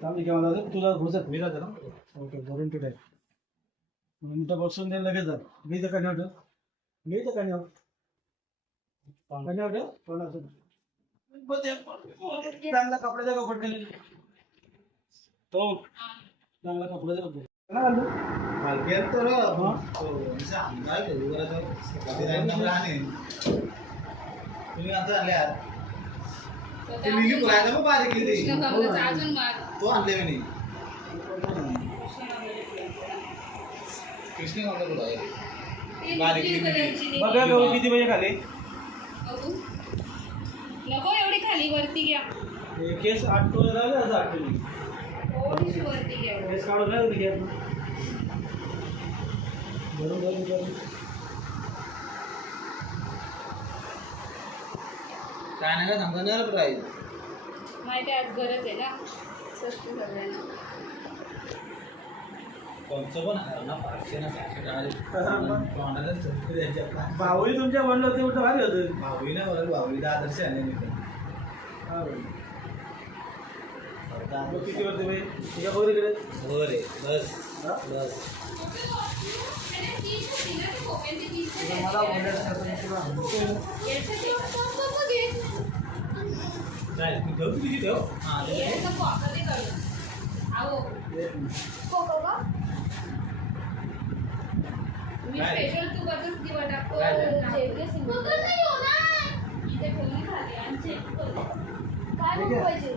चांगली केव्हा जातो तुला घुसत मी जातो ना. ओके भरून ठेव. मी तर बसून दे लगेच जा. मी तर कन्या ठेव. मी तर कन्या कन्या ठेव. कोणाचं चांगला कपड्याचा कपड केले तो चांगला कपड्याचा कपड मालकेत तर काय करू तुम्ही आता आले आहात ते मिली पुरायचा मग बारीक किती तो आणले मी कृष्ण बारीक बघा गहू किती पाहिजे खाली नको एवढी खाली वरती घ्या केस 8 तोळे झाले असं 8 तोळे थोडीशी वरती घ्या केस काढून नाही घ्या बरोबर काय नाही का सांगता नाही प्राईज माहिती आज गरज आहे ना स्वस्त सगळ्यांना कोणचं पण आहे ना 500 ना 700 भाऊही तुमच्या म्हणलं होते कुठं भारी होतं भाऊही ना बरं भाऊही आदर्श आहे नाही किती वरती भाई तुझ्या बघितले बरे बस बस मला काय ठेव किती ठेव हां मी स्पेशल तुपाचंच दिवा टाकतो इथे ठेवून खाली आणि चेक करू काय नको पाहिजे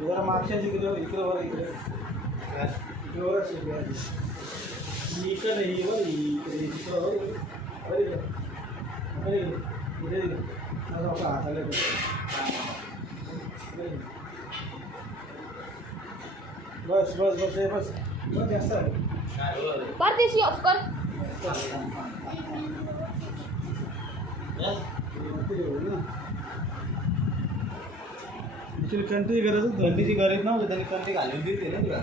जरा मागच्या इकडे वर इकडे वर इकडे नाही वर इकडे माझा हात आले बस बस बस बस बस जास्त परदेशी ऑफकर कंट्री गरज थंडीची गरज नव्हती त्यांनी कंटी घालून दिली ना तुला